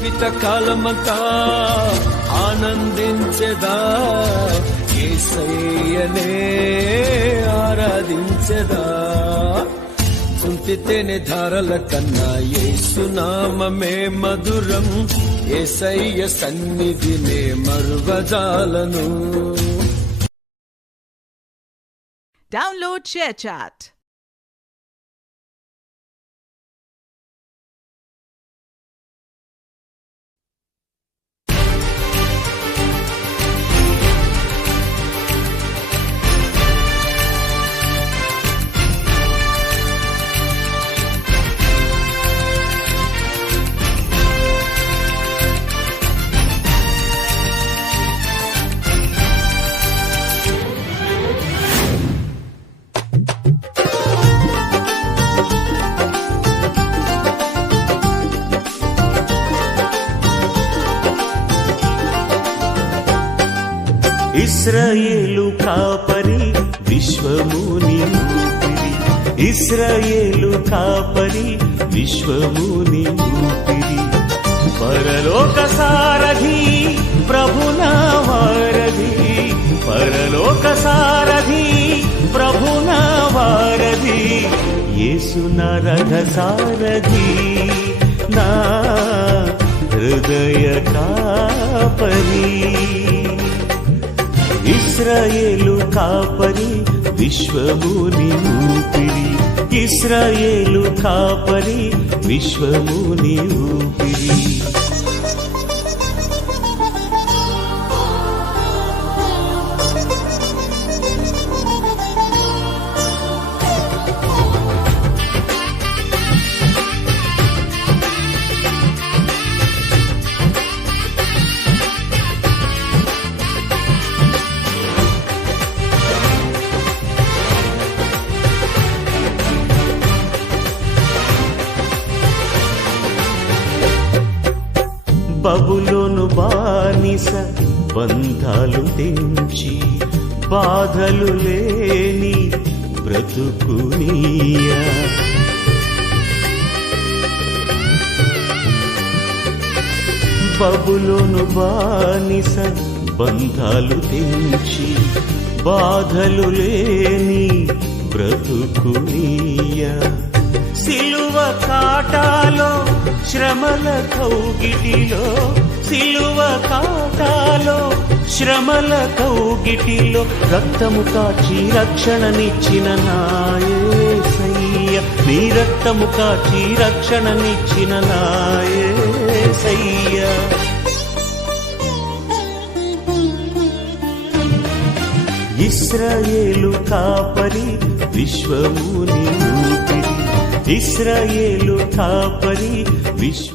జీవిత కాలమంతా ఆనందించెదా, యేసయ్యనే ఆరాధించెదా. కుంటితేనే ధారల కన్నా యేసునామమే మధురం, యేసయ్య సన్నిధినే మరువజాలను. Download ShareChat. ఇశ్రాయేలు కాపరి విశ్వముని ఊపిరి, ఇశ్రాయేలు కాపరి విశ్వముని ఊపిరి. పరలోక సారథి ప్రభునా వారధి, పరలోక సారథి ప్రభునా వారధి. యేసు నా రథ సారథి, నా హృదయ కాపరి. ఇశ్రాయేలు కాపరి విశ్వముని ఊపిరి, ఇశ్రాయేలు కాపరి విశ్వముని ఊపిరి. బబులోను బానిస బంధాలు తెంచి, బాధలు లేని బ్రతుకునియా. బబులోను బానిస బంధాలు తెంచి, బాధలు లేని బ్రతుకునియా. సిలువ కాటాలో శ్రమల కౌగిటిలో, సిలువ కాటాలో శ్రమల కౌగిటిలో రక్తము కాచి రక్షణనిచ్చిన నా యేసయ్య, నీ రక్తము కాచి రక్షణనిచ్చిన నా యేసయ్య. ఇశ్రాయేలు కాపరి విశ్వముని ఊపిరి, ఇశ్రాయేలు కాపరి విశ్వ.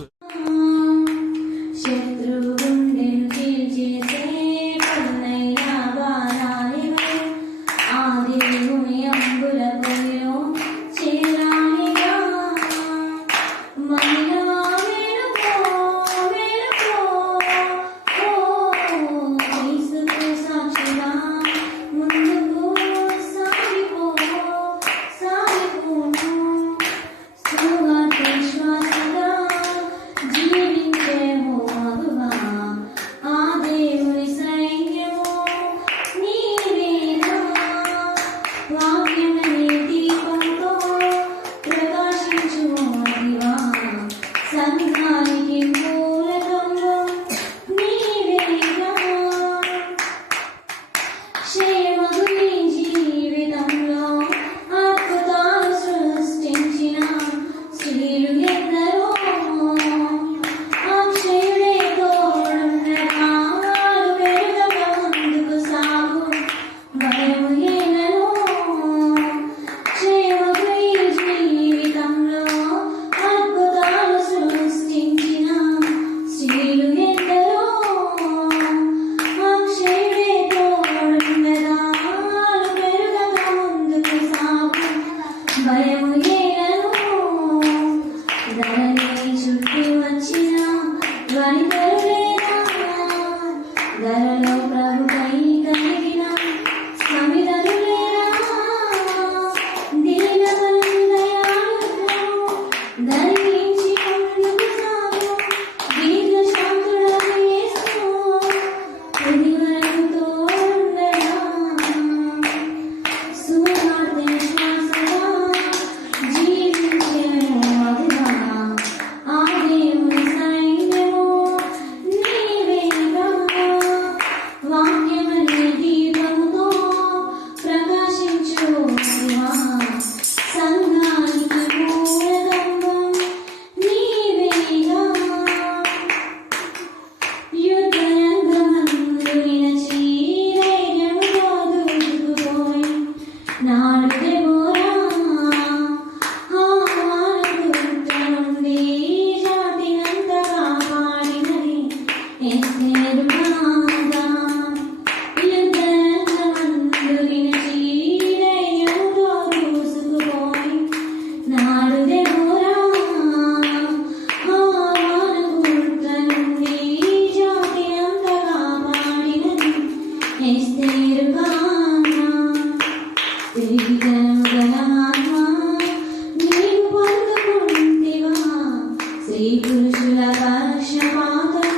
పక్షపాతం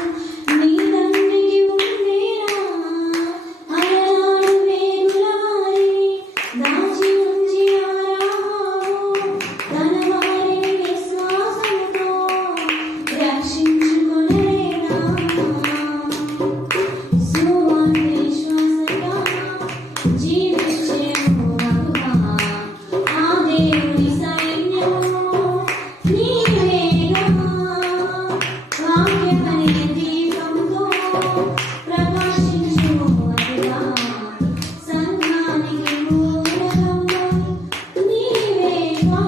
నీ తండ్రికి ఉండేనా అలనాడు వేగుల వారిని దాచి ఉంచి ఆరాహాబు తన వారిని విశ్వాసంతో రక్షించుకొనలేనా సువార్త విశ్వాసంగా జీవించేము మగువా ఆ దేవుని సైన్యము నీవేగా వాక్యమనే దీపంతో ప్రకాశించుము అదిగా సంఘానికి మూలకము నీవేగా.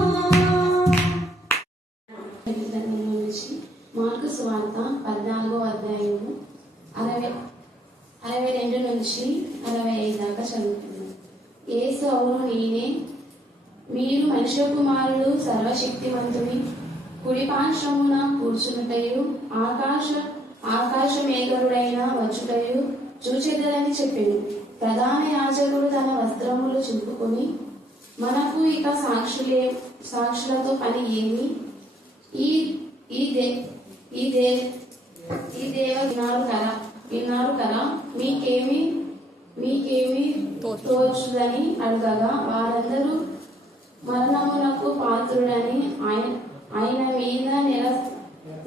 మార్కు సువార్త 14వ అధ్యాయము 62 నుంచి 65 దాకా చదువుతున్నాను. యేసు అవును నేనే, మీరు మనుష్య కుమారుడు సర్వశక్తివంతుని కుడి పార్శ్వమున కూర్చునుటయు ఆకాశ మేఘరుడైన వచ్చుటయు చూచెదరని చెప్పెను. ప్రధాన యాజకుడు తన వస్త్రములు చింపుకొని, మనకు ఇక సాక్షులతో పని ఏమి? ఈ దేవ విన్నారు కదా మీకేమి తోచుదని అడగగా, వారందరూ మరణమునకు పాత్రుడని ఆయన మీద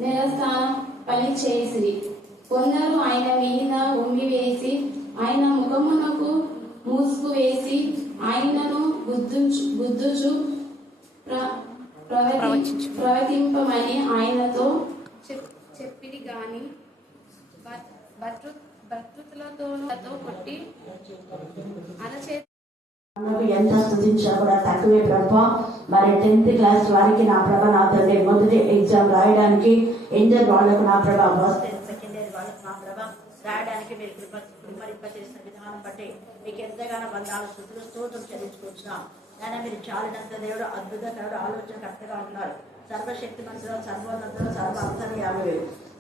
నిరస్థానం పని చేసిరి. కొందరు ఆయన మీద ఉంగి వేసి ఆయన ముఖమునకు మూసుకు వేసి ఆయనను బుద్ధుచు ప్రవచింపమని ఆయనతో చెప్పిరి గాని భర్తృతులతో కొట్టి అరచే ఎంత స్థుతించా కూడా తక్కువే ప్రభా. మరి 10th క్లాస్ వారికి నా ప్రభ నా తండ్రి మొదటి ఎగ్జామ్ రాయడానికి ఇంటర్ వాళ్ళకు నా ప్రభ ఫస్ట్ సెకండ్ ఇయర్ వాళ్ళకు నా ప్రభ రాయడానికి మీరు కృప చేసిన విధానం బట్టి మీకు ఎంతగానో వందల స్థుతులు స్తోత్రం చెల్లించుకుంటున్నాం. ఆయన మీరు చాలినంత దేవుడు, అద్భుతకరుడు, ఆలోచనకర్తగా ఉన్నారు. సర్వశక్తిమంతుడు, సర్వోన్నతుడు, సర్వ అంతర్యామి,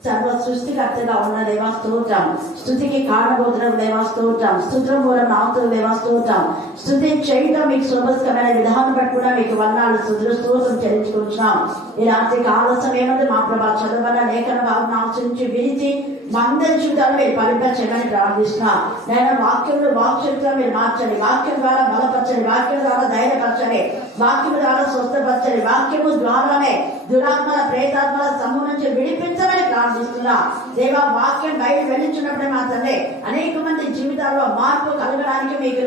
సర్వ సృష్టికర్తగా ఉన్న దేవా స్తోత్రం. స్తుతికి కారణబోధనం దేవా స్తోత్రం. స్తోత్రం మూలం నామతులు దేవా స్తోత్రం. స్తుతి చేయడం మీకు శోభస్కరమైన విధానం బట్టి కూడా మీకు వందనాలు స్తుతులు స్తోత్రం చెల్లించుకుంటున్నాం. ఈ రాత్రి కాల సమయమందు మా ప్రభా చదవన లేఖన భావన ఆచరించి విరిచి మందరి చూడాలని మీరు పరిపరచమని ప్రార్థిస్తున్నాం. నేను వాక్యంలో వాక్శక్తిలో మీరు మార్చండి, వాక్యం ద్వారా బలపరచండి, వాక్యం ద్వారా ధైర్యపరచండి, వాక్యం ద్వారా స్వస్థపరచండి, వాక్యము ద్వారానే దురాత్మల ప్రేతాత్మల సమూహం నుంచి విడిపించమని ప్రార్థిస్తున్నా. దేవా వాక్యం బయట వెళ్ళించినప్పుడే మా తండ్రి అనేక మంది జీవితాల్లో మార్పు కలగడానికి మీకు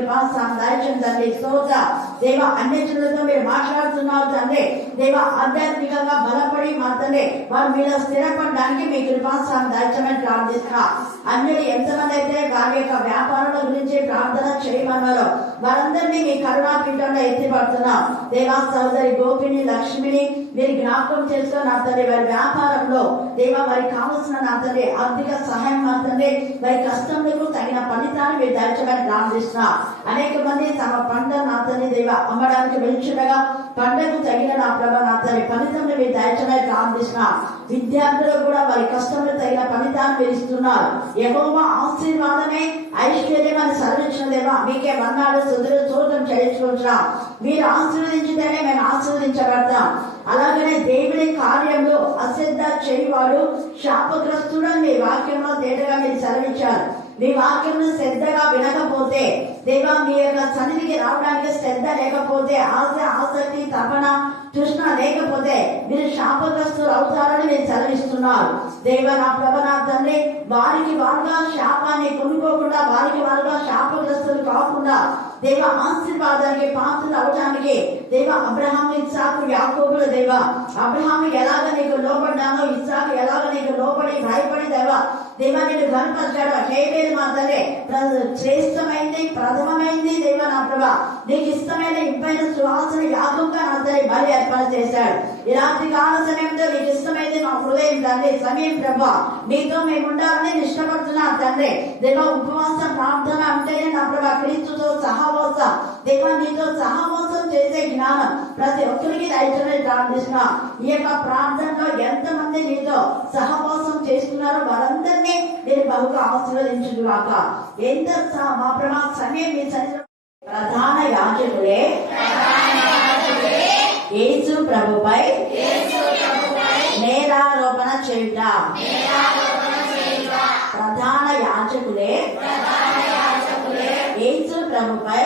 దయచేయండి తండ్రి. స్తోత్ర దేవా అన్యజనులతో మీరు మాట్లాడుతున్నారు తండ్రి. దేవా ఆధ్యాత్మికంగా బలపడి మా తండ్రి వారి మీద స్థిరపడడానికి మీ కృపాస్థానం దయచేయమని ప్రార్థిస్తున్నా. అన్యులు ఎంతమంది అయితే వారి యొక్క వ్యాపారాల గురించి ప్రార్థన చేయమన్నారో వారందరినీ మీ కరుణాపీఠంలో ఎత్తిపడుతున్నాం. దేవా సోదరి గోపిని లక్ష్మిని మీరు జ్ఞాపకం చేసుకో నా తండ్రి. వారి వ్యాపారంలో దేవా వారికి కావలసిన నా తండ్రి ఆర్థిక సహాయం నా తండ్రి వారి కష్టంలో తగిన ఫలితాన్ని మీరు దయచేయమని ప్రార్థిస్తున్నా. అనేక మంది తమ పంట నా తండ్రి దేవా అమ్మడానికి వెళ్తుండగా పంటకు తగిన నా ప్రభా నా తండ్రి ఫలితం మీరు దయచేయమని ప్రార్థిస్తున్నా. విద్యార్థులు కూడా వారి కష్టంలో తగిన ఫలితాన్ని మీరు ఇస్తున్నారు. యెహోవా ఆశీర్వాదమే ఐశ్వర్యం అని సర్వించిన దేవా మీకే వందనాలు స్తుతులు స్తోత్రం చెల్లించుకుంటున్నాం. మీరు ఆశీర్వదించితేనే మేము ఆశీర్వదించబడతాం. అలాగనే దేవుని కార్యంలో అశ్రద్ధ చేయవాడు శాపగ్రస్తుడని మీ వాక్యంలో తేటగా మీరు సెలవించారు. మీ వాక్యం శ్రద్ధగా వినకపోతే దేవా మీ యొక్క సన్నిధికి రావడానికి శ్రద్ధ లేకపోతే ఆసక్తి తపన తృష్ణ లేకపోతే మీరు శాపగ్రస్తులు అవుతారని మీరు సెలవిస్తున్నారు. దేవ నా ప్రభ నా తండ్రి వారికి వారుగా శాపాన్ని కొనుక్కోకుండా వారికి వారుగా శాపగ్రస్తులు కాకుండా దేవ ఆశీర్వాదానికి పాత్రలు అవడానికి దేవ అబ్రహాము ఇస్సాకు యాకోబుల దేవ అబ్రహాము ఎలాగ నీకు లోపడ్డామో ఇస్సాకు ఎలాగ నీకు లోపడి భయపడి దేవా నేను కనపరిచాడు. హేబేలు మా తండ్రి శ్రేష్టమైంది ప్రథమమైంది దేవ నా ప్రభా నీకు ఇష్టమైన ఇంపైన సువాసన యాగంగా నా తండ్రి బలి అర్పణ చేశాడు. ఈ రాత్రి కాల సమయంలో నీకు ఇష్టమైంది మా హృదయం తండ్రి సమయం ప్రభా నీతో మేము ఉండాలని ఇష్టపడుతున్నాం తండ్రి. దేవ ఉపవాస ప్రార్థన అంటేనే నా ప్రభా క్రీస్తుతో సహవాసం దేవ నీతో సహవాసం చేసే జ్ఞానం ప్రతి ఒక్కరికి దయచేయమని ప్రార్థిస్తున్నా. ఈ యొక్క ప్రార్థనలో ఎంతమంది నీతో సహవాసం చేస్తున్నారో వారందరినీ నేను బహుగా ఆశీర్వదించుగాక. ఎంత మా ప్రభా సమయం మీ సన్నిధిలో ప్రధాన యాజకులే యేసు ప్రభుపై నేరారోపణ చేయుట. ప్రధాన యాజకులే యేసు ప్రభుపై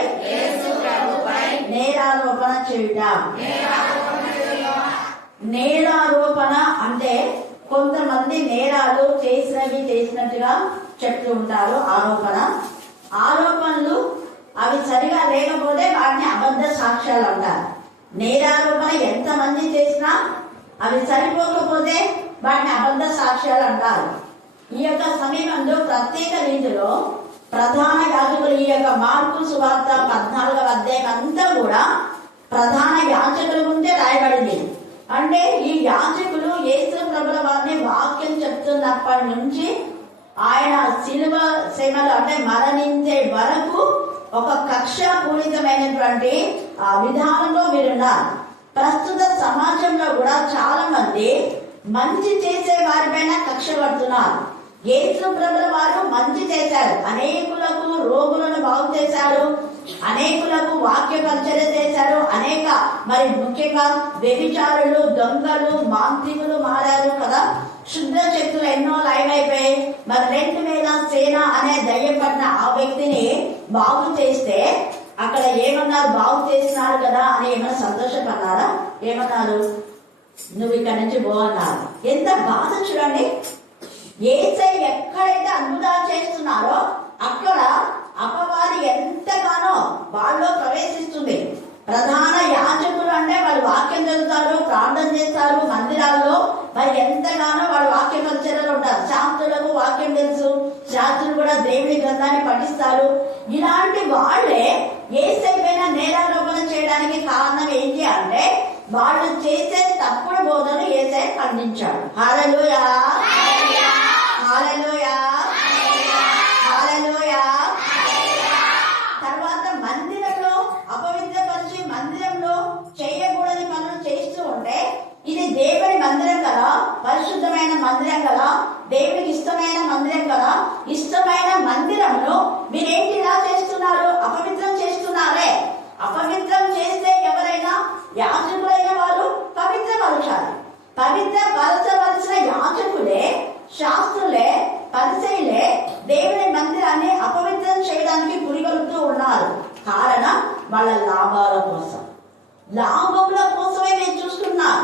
నేరారోపణ చేయుట. నేరారోపణ అంటే కొంతమంది నేరాలు చేసినట్టుగా చెప్తూ ఉంటారు. ఆరోపణలు అవి సరిగా లేకపోతే వాటిని అబద్ధ సాక్ష్యాలు అంటారు. నేరారోపణ ఎంతమంది చేసినా అవి సరిపోకపోతే వాటిని అబద్ధ సాక్ష్యాలు అంటారు. ఈ యొక్క సమయంలో ప్రత్యేక రీతిలో ప్రధాన యాజకులు, ఈ యొక్క మార్కు సువార్త 14వ అధ్యాయం అంతా కూడా ప్రధాన యాజకుల గురించే రాయబడింది. అంటే ఈ యాజకులు యేసు ప్రభుల వారిని వాక్యం చెప్తున్నప్పటి నుంచి ఆయన శిలువ శ్రమలు అంటే మరణించే వరకు ఒక కక్షపూరితమైనటువంటి విధానంలో మీరున్నారు. ప్రస్తుత సమాజంలో కూడా చాలా మంది మంచి చేసే వారిపైన కక్ష పడుతున్నారు. యేసు ప్రభుల వారు మంచి చేశారు, అనేకులకు రోగులను బాగు చేశారు, అనేకులకు వాక్య పరిచర్య చేశారు, మరి ముఖ్యంగా వ్యభిచారులు, దొంగలు, మాంత్రికులు మారారు కదా. శుద్ధ శక్తులు ఎన్నో లైవ్ మరి 2000 సేన అనే దయ్యం పట్టిన ఆ వ్యక్తిని బాగు చేస్తే అక్కడ ఏమన్నారు? బాగు చేసినారు కదా అని ఏమైనా సంతోషపడ్డారా? ఏమన్నారు? నువ్వు ఇక్కడ నుంచి పో అన్నారు. ఎంత బాధ చూడండి. యేసయ్య ఎక్కడైతే అద్భుతాలు చేస్తున్నారో అక్కడ అపవాది ఎంతగానో వాళ్ళు ప్రవేశిస్తుంది. ప్రధాన యాజకులు అంటే వాళ్ళు వాక్యం చదువుతారు, ప్రార్థన చేస్తారు మందిరాల్లో, మరి ఎంతగానో వాళ్ళు వాక్య పరిచర్యలో ఉంటారు. శాస్త్రులకు వాక్యం తెలుసు, శాస్త్రులు కూడా దేవుని గ్రంథాన్ని పఠిస్తారు. ఇలాంటి వాళ్ళే యేసయ్య పైన నేరారోపణ చేయడానికి కారణం ఏంటి అంటే వాళ్ళు చేసే తప్పుడు బోధను యేసయ్య ఖండించాడు. హల్లెలూయా, హల్లెలూయా, హల్లెలూయా. తర్వాత మందిరంలో అపవిత్రపరిచి మందిరంలో చేయకూడని పనులు చేస్తూ ఉంటే ఇది దేవుని మందిరం కదా, పరిశుద్ధమైన మందిరం కదా, దేవునికి ఇష్టమైన మందిరం కదా. ఇష్టమైన మందిరంలో మీరేంటి ఇలా చేస్తున్నారు? అపవిత్రం చేస్తున్నారే. అపవిత్రం చేస్తే ఎవరైనా యాజకులైన వారు పవిత్రపరచాలి. పవిత్రపరచవలసిన యాజకులే, శాస్త్రులే, పరిసయ్యులే దేవుని మందిరాన్ని అపవిత్రం చేయడానికి పురిగొలుపుతూ ఉన్నారు. కారణం వాళ్ళ లాభాల కోసం, లాభముల కోసమే నేను చూస్తున్నారు.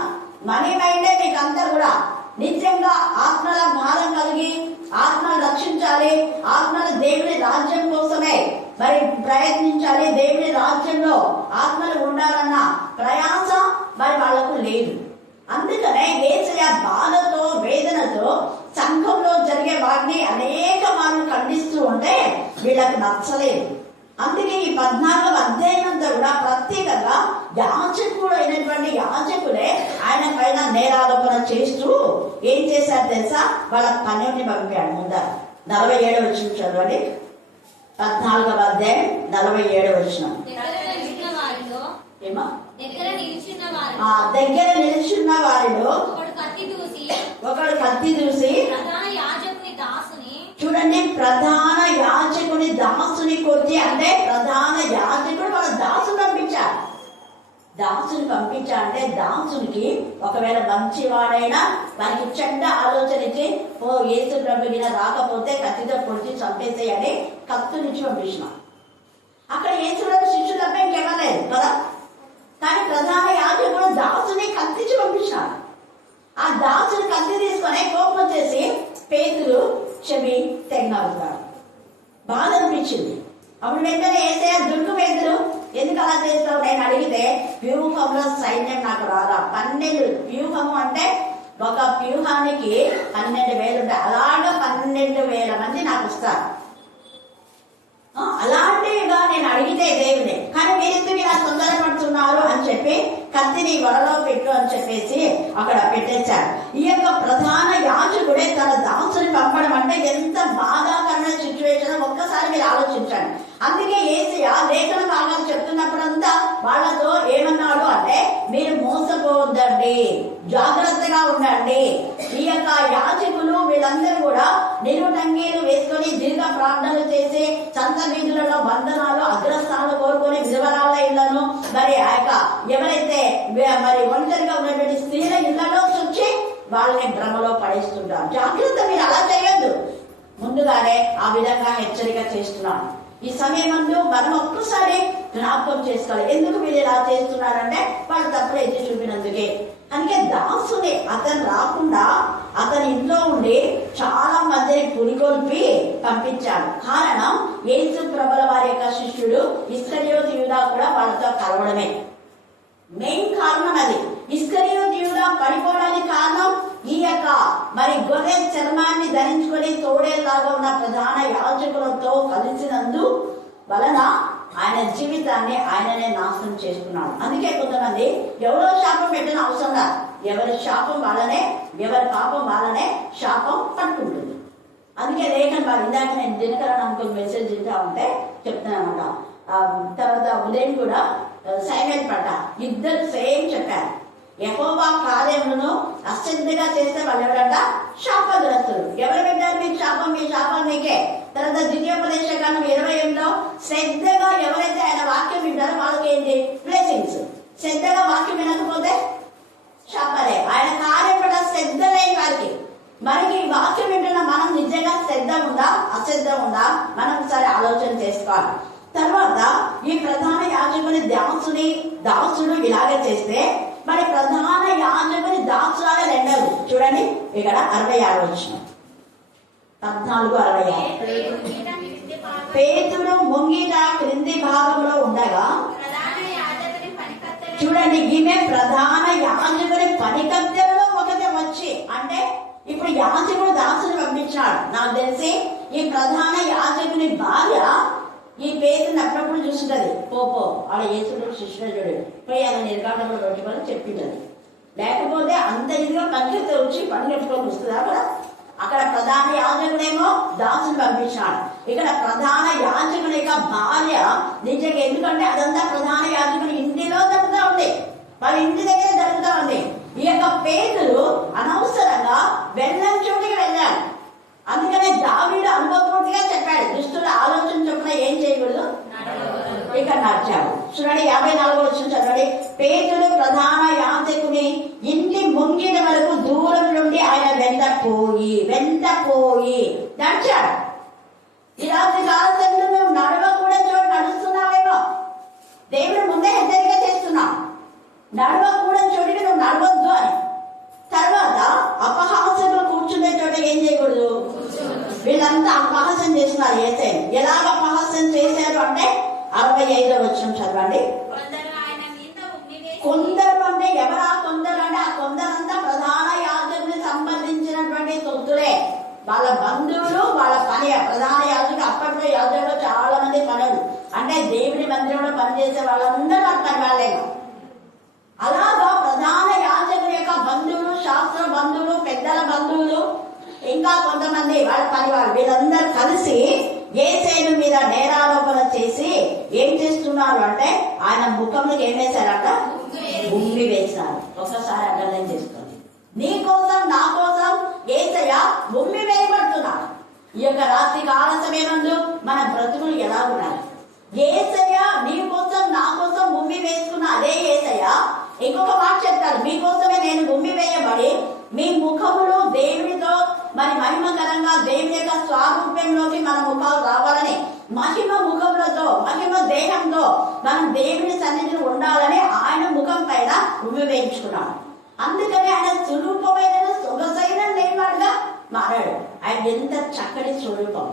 మనీ మైండే మీకు అంతా కూడా నిత్యంగా ఆత్మల భారం కలిగి ఆత్మలు రక్షించాలి, ఆత్మలు దేవుని రాజ్యం కోసమే మరి ప్రయత్నించాలి, దేవుని రాజ్యంలో ఆత్మలు ఉండాలన్న ప్రయాస మరి వాళ్లకు లేదు. అందుకనే యేసయ్య బాధతో వేదనతో సంఘంలో జరిగే వాటిని అనేక మార్లు ఖండిస్తూ ఉంటే వీళ్ళకు నచ్చలేదు. అందుకే ఈ 14వ అధ్యాయం అంతా కూడా ప్రత్యేకంగా యాజకుడు అయినటువంటి యాజకులే ఆయన పైన నేరారోపణ చేస్తూ ఏం చేశారు తెలుసా? వాళ్ళ పనిని పంపాడు. ముందర 47వ వచనం చదవండి. 14వ అధ్యాయం 47వ వచనం. దగ్గర నిలిచిన వారిలో ఒకడు కత్తి దూసి చూడండి, ప్రధాన యాజకుని దాసుని కొద్ది అంటే ప్రధాన యాజకుడు వాళ్ళ దాసుని పంపించారు. దాసుని పంపించాలంటే దాసునికి ఒకవేళ మంచివాడైనా మనకి చెడ్డ ఆలోచన ఇచ్చి యేసు ప్రభుగిన రాకపోతే కత్తితో పొడిచి చంపేసేయని కత్తునిచ్చి పంపించిన. అక్కడ యేసు ప్రభు శిష్యులు తప్ప ఇంకెవ్వలేదు కదా. కానీ ప్రధాన యాజకుడు దాసుని కత్తించి పంపించాడు. ఆ దాసుని కత్తి తీసుకొని కోపం చేసి పేతురు చెవి తెగనవుతాడు. బాధ అనిపించింది. అప్పుడు వెంటనే యేసయ్య దుర్గు పేతురు ఎందుకు అలా చేస్తావు నేను అడిగితే, వ్యూహంలో సైన్యం నాకు రాదా? 12 వ్యూహము అంటే ఒక వ్యూహానికి 12,000 ఉంటాయి. అలాగా 12,000 మంది నాకు వస్తారు. అలాంటివిగా నేను అడిగితే దేవుడే, కానీ మీరెందుకు ఇలా తొందరపడుతున్నారు అని చెప్పి కత్తిని వరలో పెట్టు అని చెప్పేసి అక్కడ పెట్టేశారు. ఈ యొక్క ప్రధాన యాజకుడే తన దాసుని పంపడం అంటే ఎంత బాధాకరమైన సిచ్యువేషన్ ఒక్కసారి మీరు ఆలోచించండి. అందుకే యేసయ్య లేఖన భాగాలు చెప్తున్నప్పుడంతా వాళ్ళతో ఏమన్నాడు అంటే, మీరు మోసపోవద్దండి, జాగ్రత్తగా ఉండండి. ఈ యొక్క యాజకులు వీళ్ళందరూ కూడా నిలుటంగీలు వేసుకొని దీర్ఘ ప్రార్థనలు చేసి సంత వీధులలో బంధనాలు అగ్రస్థానాలు కోరుకొని విధవరాల ఇళ్లను మరి ఆ యొక్క ఎవరైతే మరి ఒంటరిగా ఉన్నటువంటి స్త్రీల ఇళ్లలో వచ్చి వాళ్ళని భ్రమలో పడేస్తుంటారు. జాగ్రత్త, మీరు అలా చేయొద్దు. ముందుగానే ఆ విధంగా హెచ్చరిక చేస్తున్నాను. ఈ సమయమందు మనం ఒక్కసారి జ్ఞాపకం చేసుకోవాలి. ఎందుకు వీళ్ళు ఇలా చేస్తున్నారంటే వాళ్ళు తప్పుడు ఎత్తి చూపినందుకే. అందుకే దాసుని అతను రాకుండా అతని ఇంట్లో ఉండి చాలా మందిని పురికొల్పి పంపించాడు. కారణం యేసు ప్రభుల వారి యొక్క శిష్యుడు ఇస్కరియోతు యూదా కూడా వాళ్ళతో కలవడమే మెయిన్ కారణం. అది ఇస్కరియోతు యూదా పడిపోవడానికి కారణం ఈ యొక్క మరి గొర్రె చర్మాన్ని ధరించుకొని తోడేలాగా ఉన్న ప్రధాన యాజకులతో కలిసినందు వలన ఆయన జీవితాన్ని ఆయననే నాశనం చేసుకున్నాడు. అందుకే కొంతమంది ఎవరో శాపం పెట్టిన అవసరం లేదు. ఎవరి శాపం వాళ్ళనే, ఎవరి పాపం వాళ్ళనే శాపం పట్టుకుంటుంది. అందుకే లేఖను వాళ్ళు ఇందాక నేను దినకరణ అనుకుని మెసేజ్ తింటా ఉంటే చెప్తున్నానమాట. తర్వాత ఉదయం కూడా సైలెంట్ పడ్డ ఇద్దరు సేమ్ చెప్పారు. యెహోవా కార్యములను అశ్రద్ధగా చేస్తే వాళ్ళు ఎవరంట? శాపగ్రస్తులు. ఎవరు పెట్టారు మీకు శాపం? మీ శాపం మీకే. తర్వాత ద్వితీయోపదేశ కాండం 28లో శ్రద్ధగా ఎవరైతే ఆయన వాక్యం వింటారో వాళ్ళకి ఏంటి? బ్లెస్సింగ్స్. శ్రద్ధగా వాక్యం వినకపోతే శాపలే. ఆయన కార్యం కూడా శ్రద్ధ లేని వారికి. మనకి వాక్యం వింటున్న మనం నిజంగా శ్రద్ధ ఉందా అశ్రద్ధ ఉందా మనం ఒకసారి ఆలోచన చేసుకోవాలి. తర్వాత ఈ ప్రధాన యాజకుని దాసుడు ఇలాగే చేస్తే మరి ప్రధాన యాజకుని దాసురాలు రెండవది చూడండి. ఇక్కడ 66 వచ్చిన 14:66 పేతురు ముంగిట క్రింది భాగంలో ఉండగా చూడండి, ఈమె ప్రధాన యాజకుని పనికత్తెలలో ఒకటి వచ్చి, అంటే ఇప్పుడు యాజకుడు దాసుని పంపించాడు. నాకు తెలిసి ఈ ప్రధాన యాజకుని భార్య ఈ పేరుని అప్పుడప్పుడు చూస్తుంటది. పోపో ఆడ యేసుడు శిష్యుడు పోయి ఆయన నిర్గాటంలో పెట్టుకొని చెప్పింటది. లేకపోతే అంత ఇదిగా పనికెత్తే వచ్చి పని కట్టుకొని వస్తుందా కూడా. అక్కడ ప్రధాన యాజకుడేమో దాసుని పంపించాడు. ఇక్కడ ప్రధాన యాజకుని యొక్క భార్య నిజంగా, ఎందుకంటే అదంతా ప్రధాన యాజకుని ఇంటిలో జరుగుతూ ఉంది, వాళ్ళ ఇంటి దగ్గర జరుగుతూ ఉంది. ఈ యొక్క పేతురు అనవసరంగా వెళ్ళని చోటికి వెళ్ళాడు. అందుకనే దావీదు అనుభవపూర్తిగా చెప్పాడు, దుష్టుల ఆలోచన చొప్పున ఏం చేయకూడదు, ఇక నడిచాడు. చూడండి 54 వచ్చిన చదవండి. పేతురు ప్రధాన యాజకుని ఇంటి ముంగిన వరకు దూరం నుండి ఆయన వెంట పోయి నడిచాడు. ఇలాంటి కాలంలో మేము నడవకూడని చోటు నడుస్తున్నావేమో, దేవుడు ముందే హెచ్చరిక చేస్తున్నాం, నడవకూడని చోటికి నువ్వు నడవద్దు అని. తర్వాత అపహాసకులు కూర్చునే చోట ఏం చేయకూడదు. వీళ్ళంతా అపహాసం చేస్తున్నారు యేసయ్యను. ఎలాగ అపహాసం చేశారు అంటే 65 వచ్చిన చదవండి. కొందరు అంటే ఎవరా కొందరు అంటే ఆ కొందరంతా ప్రధాన యాజకునికి సంబంధించినటువంటి సొత్తులే, వాళ్ళ బంధువులు, వాళ్ళ పని. ప్రధాన యాజకుడు అప్పట్లో యాజకులు చాలా మంది పనులు, అంటే దేవుడి మందిరంలో పనిచేసే వాళ్ళందరూ వాళ్ళ పని వాళ్ళేమో. అలాగా ప్రధాన యాజకుని యొక్క బంధువులు, శాస్త్ర బంధువులు, పెద్దల బంధువులు, ఇంకా కొంతమంది వాళ్ళ పని వాళ్ళు, వీళ్ళందరూ కలిసి యేసయ్య మీద నేరారోపణ చేసి ఏం చేస్తున్నారు అంటే ఆయన ముఖంలోకి ఏం వేశారట? ఉమ్మి వేశారు. ఒకసారి అర్థం చేసుకోండి. నీ కోసం నా కోసం యేసయ్య ఉమ్మి వేయబడుతున్నారు. ఈ యొక్క రాత్రి కాల సమయమందు మన బ్రతుకులు ఎలా ఉన్నాయి? యేసయ్య నీ కోసం నా కోసం ఉమ్మి వేసుకున్న అదే యేసయ్య ఇంకొక మాట చెప్తారు, మీకోసమే నేను ఉమ్మి వేయబడి మీ ముఖములు దేవునితో మరి మహిమకరంగా దేవుని యొక్క స్వారూప్యంలోకి మన ముఖాలు రావాలని, మహిమ ముఖములతో మహిమ దేహంతో మనం దేవుని సన్నిధిని ఉండాలని ఆయన ముఖం పైన ఉమ్మి వేయించుకున్నాడు. అందుకని ఆయన స్వరూపమైన సొగసైన లేనివాడుగా మారాడు. ఆయన ఎంత చక్కటి స్వరూపం,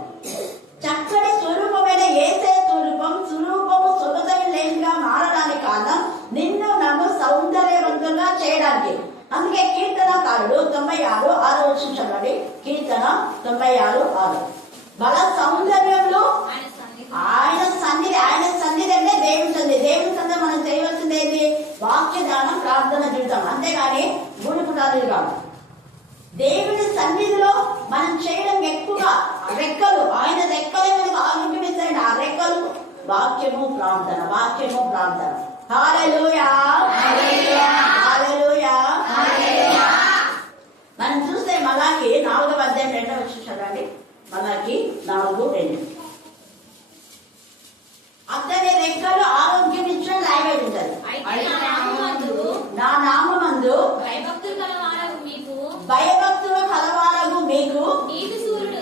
చక్కటి స్వరూపమైన యేసయ్య స్వరూపము సొగసైన లేనిగా మారడానికి కారణం నిన్ను నన్ను సౌందర్యవంతంగా చేయడానికి. అందుకే కీర్తనకారుడు 96:6 వచ్చి చదవండి. కీర్తన 96:6 బల సౌందర్యంలో ఆయన సన్నిధి అంటే దేవుని సన్నిధి. దేవుని సన్నిధి మనం చేయవలసింది ఏంటి? వాక్య ధ్యానం, ప్రార్థన జీవితం, అంతేగాని గుడి పుటాలు కాదు. దేవుని సన్నిధిలో మనం చేయడం ఎక్కువగా రెక్కలు, ఆయన రెక్కలే మనకు ఆరోగ్యం. ఆ రెక్కలు వాక్యము ప్రార్థన, వాక్యము ప్రార్థన. హల్లెలూయా, హల్లెలూయా, హల్లెలూయా. మనం చూస్తే మలాకి 4వ అధ్యాయం 2వ వచనం చదవండి. మలాకి 4:2. అతని రెక్కలు ఆరోగ్యం ఇచ్చిన రాయబడి ఉంటుంది. నా నామమందు భయభక్తులు కలవారగు మీకు నీతి సూర్యుడు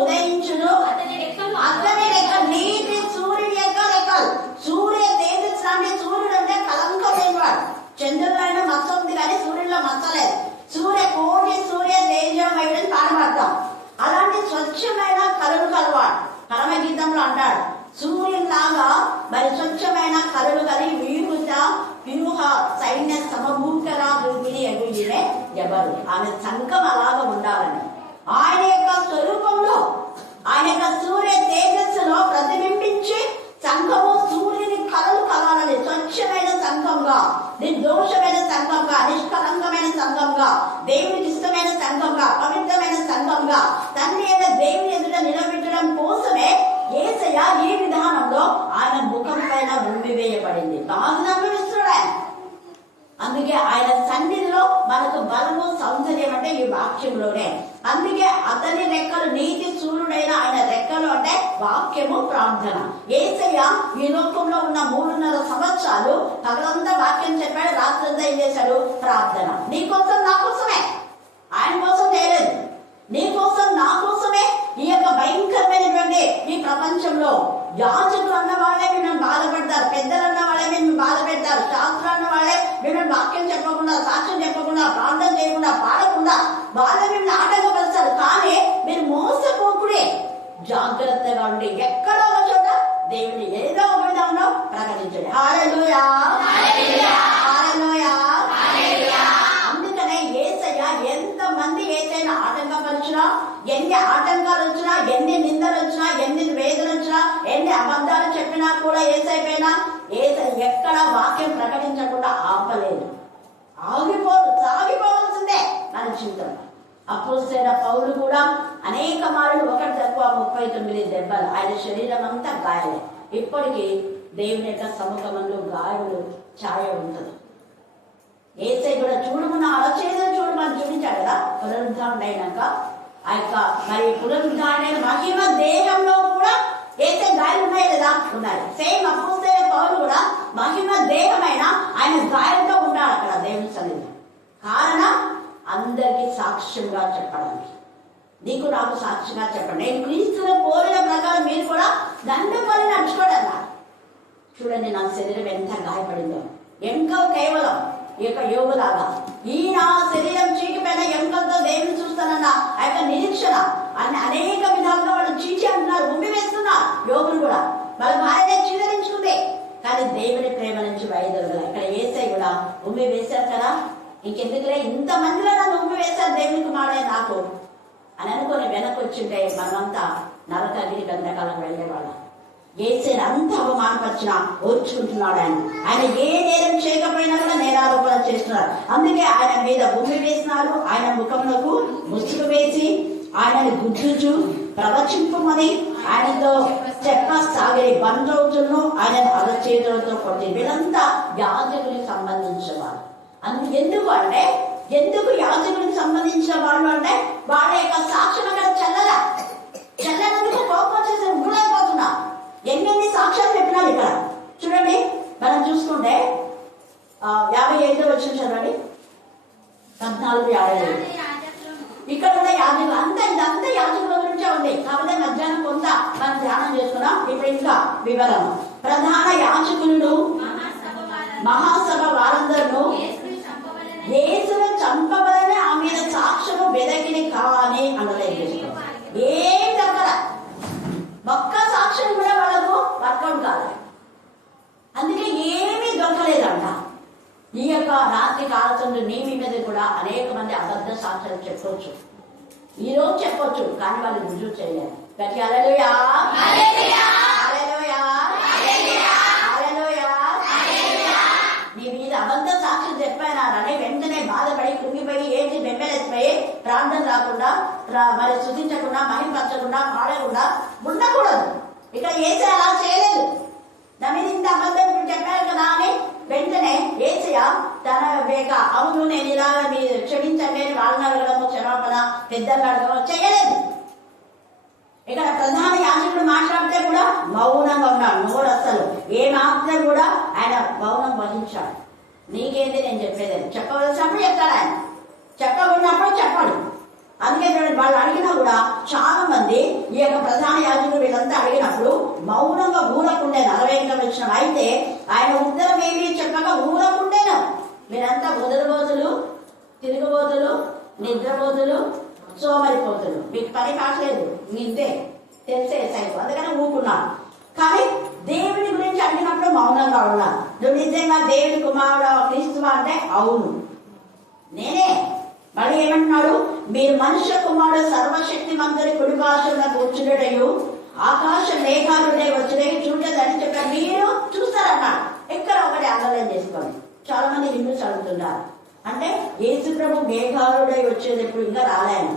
ఉదయించును. అతని రెక్కలు నీతి సూర్యుడి యొక్క రెక్కలు. సూర్య తేజస్సు అంటే సూర్యుడు అంటే కలంకం లేనివాడు. చంద్రులైన మచ్చ ఉంది కానీ సూర్యుడిలో మచ్చలేదు. సూర్య కోటి సూర్య తేజమయుడని పాడబడతాం. అలాంటి స్వచ్ఛమైన కళలు కలవాడు. కలమ గీతంలో అంటాడు, సూర్యులాగా మరి స్వచ్ఛమైన కళలు కలిగి వ్యూహ వ్యూహ సైన్య సమభూకరా రూపిణి ఎగుయినే ఎవరు. ఆమె సంఘం అలాగా ఉండాలని ఆయన యొక్క స్వరూపంలో ఆయన యొక్క సూర్య తేజస్సులో ప్రతిబింబించి సంఘము సూర్యుని కళలు కలాలని స్వచ్ఛమైన సంఘంగా, నిర్దోషమైన సంఘంగా, నిష్కలంకమైన సంఘంగా, దేవునికి ఇష్టమైన సంఘంగా, పవిత్రమైన సంఘంగా తండ్రి అయిన దేవుని ఎదుట నిలబెట్టడం కోసమే యేసయ్య ఈ విధానంలో ఆయన ముఖం పైన ఉమ్మివేయబడింది. బాగా అనుభవిస్తున్నాడు ఆయన. అందుకే ఆయన సన్నిధిలో మనకు బలము సౌందర్యం అంటే ఈ వాక్యంలోనే. అందుకే అతని రెక్కలు నీతి సూర్యుడైన ఆయన రెక్కలు అంటే వాక్యము, ప్రార్థన. యేసయ్య ఈ లోకంలో ఉన్న 3.5 సంవత్సరాలు పగలంతా వాక్యం చెప్పాడు, రాత్రంతా ఏం చేశాడు? ప్రార్థన. నీకోసం నా కోసమే, ఆయన కోసం చేయలేదు. నీ కోసం నా కోసమే ఈ యొక్క భయంకరమైనటువంటి ఈ ప్రపంచంలో యాజకులు అన్న వాళ్ళే మిమ్మల్ని బాధపెడతారు, పెద్దలు అన్న వాళ్ళే మిమ్మల్ని బాధ పెడతారు, శాస్త్రాలు అన్న వాళ్ళే మిమ్మల్ని వాక్యం చెప్పకుండా, సాక్ష్యం చెప్పకుండా, ప్రార్థన చేయకుండా, పాడకుండా వాళ్ళే మిమ్మల్ని ఆటంకపరుస్తారు. కానీ మీరు మోసపోకుడే, జాగ్రత్తగా ఉండి ఎక్కడో ఒక చోట దేవుని ఏదో ఒక విధంలో ప్రకటించండి. హల్లెలూయా, హల్లెలూయా. అందుకనే యేసయ్య ఎంతమంది యేసయ్యను ఆటంకపరిచినా, ఎన్ని ఆటంకాలు వచ్చినా, ఎన్ని నిందలు వచ్చినా, ఎన్ని వేదనలు వచ్చినా, ఎన్ని అబద్ధాలు చెప్పినా కూడా యేసయ్య ఎక్కడ వాక్యం ప్రకటించకుండా ఆపలేదు. సాగిపోవాల్సిందే మన జీవితంలో. అపోస్తలుడైన పౌలు కూడా అనేక మార్లు, ఒకటి తక్కువ 39 దెబ్బలు. ఆయన శరీరం అంతా గాయాలే. ఇప్పటికీ దేవుని యొక్క సముఖంలో గాయాలు ఛాయ ఉంటుంది. యేసయ్య కూడా చూడమని అలచేదో చూడమని చూపించాడు కదా పునరుద్ధారణ అయినాక. ఆ యొక్క మరి పునరుద్ధారణ మహిమ దేహంలో కూడా యేసయ్య గాయాలు ఉన్నాయి కదా, ఉన్నాయి. సేమ్ అపోస్తలుడైన పౌలు కూడా మహిమ దేహమైన ఆయన గాయాలతో ఉంటాడు అక్కడ దేవుని సన్నిధిలో. కారణం అందరికీ సాక్ష్యంగా చెప్పడానికి. నీకు నాకు సాక్షిగా చెప్పండి. నేను క్రీస్తుల కోరిన ప్రకారం మీరు కూడా దండపడి నడుచుకోండి అన్నారు. చూడండి నా శరీరం ఎంత గాయపడిందో. ఎముకలు కేవలం ఈ యొక్క యోగులాగా ఈ నా శరీరం చీకిపోయిన ఎముకలతో దేవుని చూస్తానన్న ఆ యొక్క నిరీక్షణ అని అనేక విధాలుగా వాళ్ళు చీచి అంటున్నారు, ఉమ్మి వేస్తున్నారు. యోగులు కూడా వాళ్ళ భార్యనే చీదరించుకుంది, కానీ దేవుని ప్రేమ నుంచి వైదొలగల. ఇక్కడ యేసయ్య కూడా ఉమ్మి వేశారు కదా, ఇంకెందుకులే ఇంతమందిలో నన్ను ఉమ్మి వేశారు దేవునికి మాడే నాకు అని అనుకుని వెనక్కి వచ్చింటే మనమంతా నరకగిరి గంధకాలకు వెళ్ళేవాళ్ళం. యేసయ్యను అంత అవమానపరిచినా ఓర్చుకుంటున్నాడు ఆయన. ఆయన ఏ నేరం చేయకపోయినా కూడా నేరారోపణ చేస్తున్నారు. అందుకే ఆయన మీద ఉమ్మి వేసినారు. ఆయన ముఖమునకు ముసుగు వేసి ఆయనని గుర్తుచు ప్రవచింపమని ఆయనతో చెప్పసాగి బంధువులను ఆయన అరచేతులతో కొట్టి. వీళ్ళంతా యాజకునికి సంబంధించేవారు. ఎందుకు యాజకునికి సంబంధించిన వాళ్ళు అంటే వాళ్ళ యొక్క సాక్ష్యం అక్కడ చెల్లనందుకు కోపం వచ్చేసి గురైపోతున్నా. ఎన్ని సాక్ష్యాలు చెప్పినారు ఇక్కడ చూడండి. మనం చూసుకుంటే 55 వచ్చిన చదవండి, 14:57. ఇక్కడ ఉన్న యాజకులు ఇదంతా యాజకుల గురించే ఉంది. కాబట్టి మధ్యాహ్నం కొంత మనం ధ్యానం చేసుకున్నాం. ఇప్పుడు ఇంకా వివరణ. ప్రధాన యాజకులను మహాసభ వారందరూ యేసును చంపబడని ఆ మీద సాక్షులు వెదకిని కావాలని అనలేదు. ఏం చెప్పర ఒక్క సాక్ష్యం కూడా వాళ్ళకు వర్కౌట్ కాలేదు. అందుకే ఏమీ దొరకలేదంట. ఈ యొక్క రాత్రి కాలచంద్రు నీ మీద కూడా అనేక మంది అబద్ధ సాక్ష్యాలు చెప్పొచ్చు, ఈ రోజు చెప్పొచ్చు, కానీ వాళ్ళు రుజువు చేయలేదు. గట్టి హల్లెలూయా, హల్లెలూయా, హల్లెలూయా. నీ మీద అబద్ధ సాక్ష్యం చెప్పారని వెంటనే బాధపడి కృంగిపోయి ఏంటి బెంబెలెత్తిపోయి ప్రార్థన రాకుండా మరి స్తుతించకుండా మహిమపరచకుండా పాడకుండా ఉండకూడదు. ఇక్కడ యేసయ్య అలా చేయలేదు. నా మీద ఇంత అబద్ధం ఇప్పుడు చెప్పారు కదా అని వెంటనే యేసయ్య తన అవును నేను ఇలా మీరు క్షమించండి అని వాళ్ళని అడగడము, క్షమాపణ పెద్దలు అడగడం చేయలేదు. ఇక్కడ ప్రధాన యాజకుడు మాట్లాడితే కూడా మౌనంగా ఉన్నాడు. నోరు అస్సలు ఏ మాత్రం కూడా ఆయన మౌనం వహించాడు. నీకేంటి నేను చెప్పేది, చెప్పవలసినప్పుడు చెప్తాడు ఆయన, చెప్పకున్నప్పుడు చెప్పాడు. అందుకే వాళ్ళు అడిగినా కూడా చాలా మంది ఈ యొక్క ప్రధాన యాజకులు వీళ్ళంతా అడిగినప్పుడు మౌనంగా ఊరకుండే 40 వచ్చిన. అయితే ఆయన ఉత్తరం ఏమీ చెప్పక ఊరకుండేను. మీరంతా బొదలుబోతులు, తిరుగుబోతులు, నిద్రబోతులు, సోమరిపోతులు, మీకు పని కావట్లేదు, ఇంతే తెలిసే సైపు, అందుకని ఊరుకున్నాను. కానీ దేవుని గురించి అడిగినప్పుడు మౌనంగా ఉన్నాను. నువ్వు నిజంగా దేవుని కుమారుడు క్రీస్తువా అంటే అవును నేనే. మళ్ళీ ఏమంటున్నాడు, మీరు మనుష్య కుమారుడు సర్వశక్తి మంతుని కుడిపార్శ్వమున కూర్చుండుటయు ఆకాశ మేఘాలుడే వచ్చుడై చూడదని చెప్పారు. మీరు చూస్తారన్నాడు. ఎక్కడ ఒకటి ఆందోళన చేసుకోండి. చాలా మంది హిందూస్ అడుగుతున్నారు, అంటే యేసు ప్రభు మేఘాలుడై వచ్చేది ఎప్పుడు ఇంకా రాలేను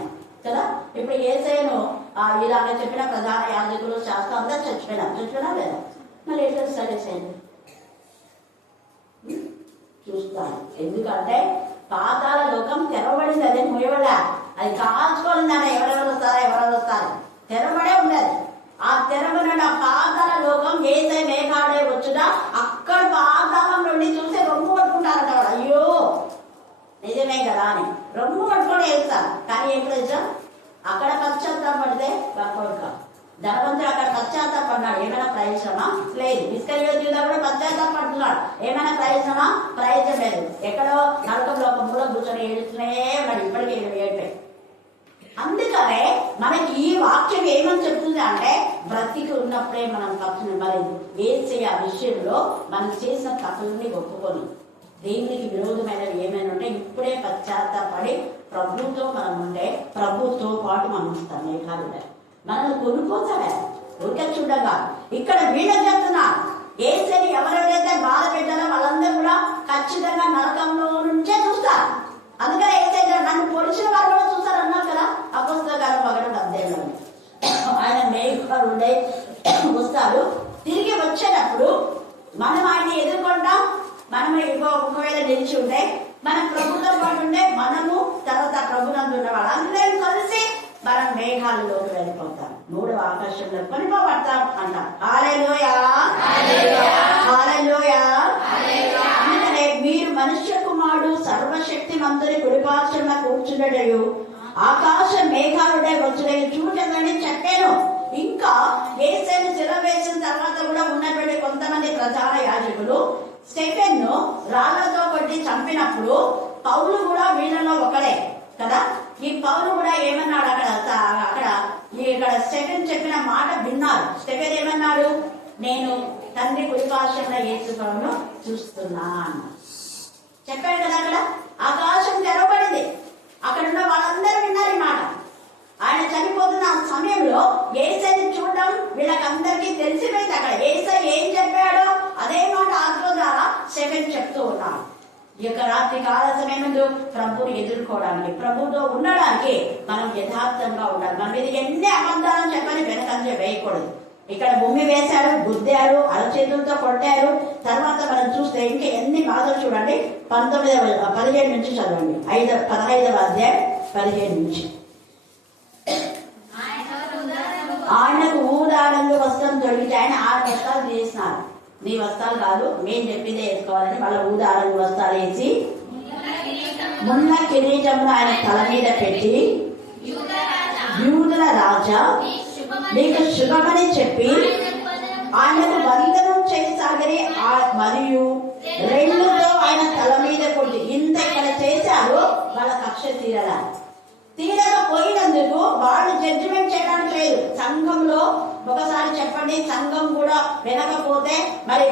కదా. ఇప్పుడు యేసయ్యను ఇలాగ చెప్పిన ప్రధాన యాజకులు శాస్త్రం అంతా చచ్చిపోయినా లేదా, మళ్ళీ ఎట్లా సరే చూస్తాను. ఎందుకంటే పాతాల లోకం తెరవబడింది, అదే మూయబడ, అది కాల్చుకోవాలని ఎవరెవరు వస్తారు తెరవబడే ఉండదు. ఆ తెరవబడిన పాతాల లోకం ఏదై మేఘాడే వచ్చుదా అక్కడ పాతాళం నుండి చూసి రొమ్ము పట్టుకుంటారట. అయ్యో నిజమే కదా అని రొమ్ము పట్టుకొని వెళ్తారు. కానీ ఏం తెలుసా, అక్కడ పశ్చాత్తాపడితే బాగా ధనవంతుడు అక్కడ పశ్చాత్తాపడ్డాడు. ఏమైనా ప్రయోజనమా లేదు. ఇస్కరియోతు కూడా పశ్చాత్తాపడుతున్నాడు. ఏమైనా ప్రయోజనమా, ప్రయోజనం లేదు. ఎక్కడో నరకం లోకం కూడా కూర్చొని ఏడుస్తూనే ఉన్నాడు. ఇప్పటికీ ఏడిపోయి. అందుకనే మనకి ఈ వాక్యం ఏమని చెప్తుంది అంటే, బ్రతికి ఉన్నప్పుడే మనం తప్పుని మరి యేసయ్య విషయంలో మనం చేసిన తప్పుల్ని ఒప్పుకొని దేవునికి విరోధమైనవి ఏమైనా ఉంటే ఇప్పుడే పశ్చాత్తాపడి ప్రభుతో మనం ఉంటే ప్రభుతో పాటు మనం వస్తాం. మేఘాలుడే మనల్ని కొనుక్కోతాడే ఊరికే చూడగా. ఇక్కడ వీళ్ళకి చెప్తున్నా, యేసయ్యని ఎవరెవరైతే బాధ పెట్టారో వాళ్ళందరూ కూడా ఖచ్చితంగా నరకంలో నుంచే చూస్తారు. అందుకని యేసయ్య నన్ను పొడిచిన వారు కూడా చూస్తారు అన్నారు కదా అపొస్తలుల కార్యం 1:18. ఆయన మేఘాలుడే వస్తారు. తిరిగి వచ్చేటప్పుడు మనం ఆయన ఎదుర్కొంటాం. మనం ఒకవేళ నిలిచి ఉంటే మన ప్రభుత్వ పాటు ఉంటే మనము తర్వాత ప్రభుత్వం ఉన్న వాళ్ళు అందరం కలిసి మనం మేఘాలలోకి వెళ్ళిపోతాం. 3వ ఆకాశంలో కొనిపోబడతాం అంటాం. హల్లెలూయా, హల్లెలూయా. అందుకనే మీరు మనుష్య కుమారుడు సర్వశక్తి మంతుని కుడిపార్శ్వమున కూర్చుండుటయు ఆకాశ మేఘాలుడే వచ్చుడని చూడదని చెప్పాను. ఇంకా యేసయ్యను శిలువ వేసిన తర్వాత కూడా ఉన్నటువంటి కొంతమంది ప్రధాన యాజకులు స్టెఫెన్ను రాళ్లతో కొట్టి చంపినప్పుడు పౌలు కూడా వీళ్ళలో ఒకడే కదా. ఈ పౌలు కూడా ఏమన్నాడు, ఇక్కడ స్టెఫెన్ చెప్పిన మాట విన్నారు. స్టెఫెన్ ఏమన్నాడు, నేను తండ్రి కుడిపార్శ్వమున యేసు ప్రభువును చూస్తున్నాను చెప్పాడు కదా. అక్కడ ఆకాశం తెరవబడింది. అక్కడ ఉన్న వాళ్ళందరూ విన్నారు ఈ మాట. ఆయన చనిపోతున్న ఆ సమయంలో యేసయ్యని చూడడం వీళ్ళకందరికీ తెలిసిపోయింది. అక్కడ యేసయ్య ఏం చెప్పాడో అదే మాట ఆత్మ ద్వారా స్టెఫెన్ చెప్తూ ఉన్నాడు. ఈ యొక్క రాత్రి కాల సమయంలో ప్రభువుని ఎదుర్కోవడానికి, ప్రభుతో ఉండడానికి మనం యథార్థంగా ఉండాలి. మన మీద ఎన్ని అబద్ధాలను చెప్పని వెనకంజ వేయకూడదు. ఇక్కడ భూమి వేశారు, గుద్దారు, అరచేతులతో కొట్టారు. తర్వాత మనం చూస్తే ఇంకా ఎన్ని బాధలు చూడండి. 15 నుంచి చదవండి. 15వ అధ్యాయం 15 నుంచి. ఆయనకు ఊదారంగు వస్త్రం తొడిగితే ఆయన 6 వస్త్రాలు తీసినారు. నీ వస్త్రాలు కాదు, మేము చెప్పిందే వేసుకోవాలని వాళ్ళ ఊదారంగు వస్త్రాలు వేసి మున్న కిరీటమును ఆయన తల మీద పెట్టి, యూదుల రాజా నీకు శుభమని చెప్పి ఆయనకు వందనం చేయసాగని మరియు 2తో ఆయన తల మీద కొట్టి ఇంత ఇక్కడ చేశారు. వాళ్ళ కక్ష తీరకపోయినందుకు వాళ్ళు జడ్జిమెంట్ చేయడానికి లేదు. సంఘంలో ఒకసారి చెప్పండి, సంఘం కూడా వినకపోతే మరి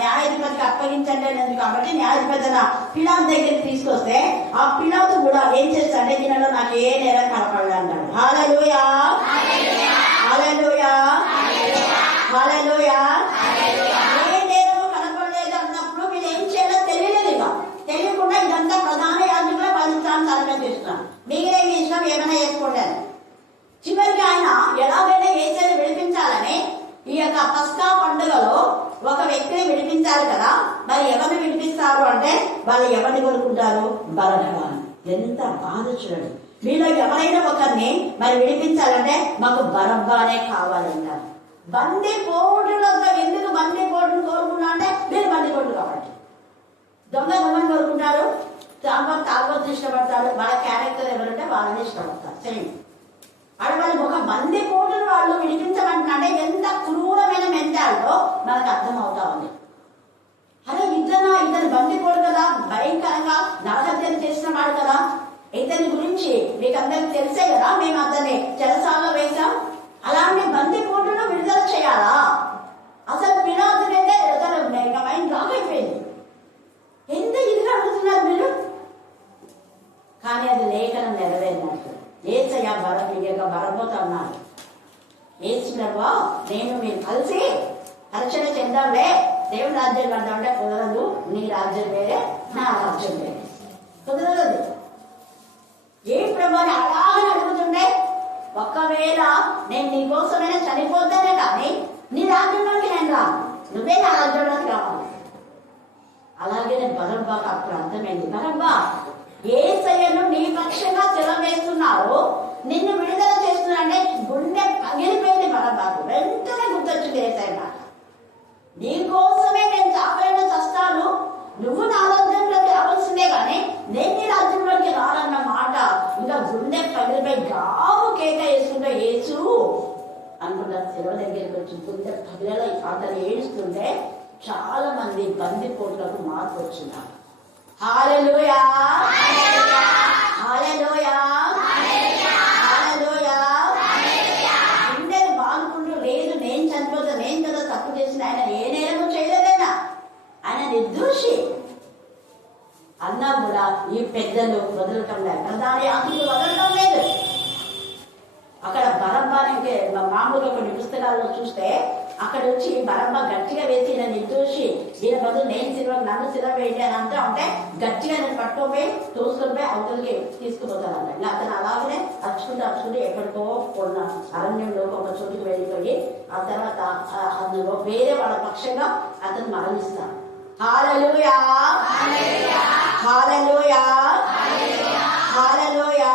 న్యాయాధిపతికి అప్పగించండి అనేది. కాబట్టి న్యాయాధిపతి పిలాతు దగ్గరికి తీసుకొస్తే ఆ పిలాతు కూడా ఏం చేస్తాడే, దీనిలో నాకు ఏ నేరం కనపడదు అన్నాడు. హల్లెలూయా, హల్లెలూయా, హల్లెలూయా. ఏ నేరము కనపడలేదు అన్నప్పుడు వీళ్ళు ఏం చేయాలో తెలియలేదు. ఇక తెలియకుండా ఇదంతా ప్రధాన యాజకుల బలిస్తాను తరగతి చేస్తున్నాను. మీరే మీ ఇష్టం ఏమైనా చేసుకోండి. చివరికి ఆయన ఎలాగైనా యేసయ్యను విడిపించాలని ఈ యొక్క పస్కా పండుగలో ఒక వ్యక్తిని విడిపించాలి కదా, మరి ఎవరిని విడిపిస్తారు అంటే వాళ్ళు ఎవరిని కోరుకుంటారు? బరబ్బా. ఎంత బాధ చూడండి. మీలో ఎవరైనా ఒకరిని మరి విడిపించాలంటే మాకు బరబ్బానే కావాలన్నారు. బంది పోటులతో ఎందుకు బంది పోటును కోరుకున్నా అంటే మీరు బంది పోటు కాబట్టి. దొంగ దొంగని కోరుకుంటారు, తాగబోతు ఇష్టపడతాడు, వాళ్ళ క్యారెక్టర్ ఎవరంటే వాళ్ళని ఇష్టపడతారు. సేమ్ అది వాళ్ళు ఒక బంది పోటును వాళ్ళు విడిపించమంటే ఎంత క్రూరమైన మెంటాల్లో మనకు అర్థమవుతా ఉంది. అరే ఇతను బంది పోటు కదా, భయంకరంగా నరహత్యలు చేసిన వాడు కదా, ఇతని గురించి మీకు అందరికి తెలిసే కదా, మేము అతన్ని చెరసాలలో వేశాం. అలాంటి బంది పోటును విడుదల చేయాలా? అసలు పిలాతునైతే మైండ్ బ్లాక్ అయిపోయింది. ఎంత ఇదిగా అడుగుతున్నారు మీరు? కానీ అది లేఖనం నెరవేరినట్టు. ఏసయ్య బరబోత అన్నారు, ఏసునవ్వా నేను మీరు కలిసి రక్షణ చెందాంలే, దేవుని రాజ్యం కడదామంటే కుదరదు. నీ రాజ్యం వేరే, నా రాజ్యం వేరే, కుదరదు. ఏ ప్రభాని అలాగే అడుగుతుండే, ఒక్కవేళ నేను నీకోసమైనా చనిపోతానే కానీ నీ రాజ్యంలోకి నేను రాను, నువ్వే నా రాజ్యంలోకి రావాలి. అలాగే నేను బరబ్బాకు అప్పుడు అర్థమైంది, బరబ్బా యేసయ్యను నీ పక్షంగా వేస్తున్నారు, నిన్ను విడుదల చేస్తున్నారంటే గుండె పగిలిపోయింది బరబ్బాకు. వెంటనే గుర్తొచ్చింది యేసయ్య మాట, నీకోసమే నేను చావైనా చస్తాను, నువ్వు నా రాజ్యంలోకి రావాల్సిందే కానీ నేను నీ రాజ్యంలోకి రానన్న మాట ఇంకా గుండె పగిలిపోయి గావు కేక వేసుకుంటే యేసు అనుకుంటా శిలువ దగ్గరికి వచ్చి గుండె పగిల అతను ఏడుస్తుంటే చాలా మంది బందిపోట్లకు మార్పు వచ్చినారు. హల్లెలూయా, హల్లెలూయా, హల్లెలూయా. గుండెలు బాగుంటూ లేదు, నేను చనిపోతా, నేను కదా తప్పు చేసిన, ఆయన ఏ నేరము చేయలేదేనా, ఆయన నిర్దోషి అన్నా కూడా ఈ పెద్దలు వదలటం లేదు, ప్రధాని అతను వదలటం లేదు. అక్కడ బరబ్బానికి మామూలుగా కొన్ని పుస్తకాల్లో చూస్తే అక్కడ వచ్చి బరబ్బా గట్టిగా వేసి ఈయన నిర్దోషి, ఈయన బదులు నన్ను సిలువ వేయండి అని అంటా ఉంటే గట్టిగా నేను పట్టుకోపోయి తోసుకొని అవతలికి తీసుకుపోతానంట. ఇంకా అతను అలాగనే అచ్చుకుంటూ ఎక్కడికో కొన్న అరణ్యంలో ఒక చోటుకు వెళ్ళిపోయి ఆ తర్వాత అందులో వేరే వాళ్ళ పక్షంగా అతను మరణిస్తాడు. హల్లెలూయా, హల్లెలూయా, హల్లెలూయా.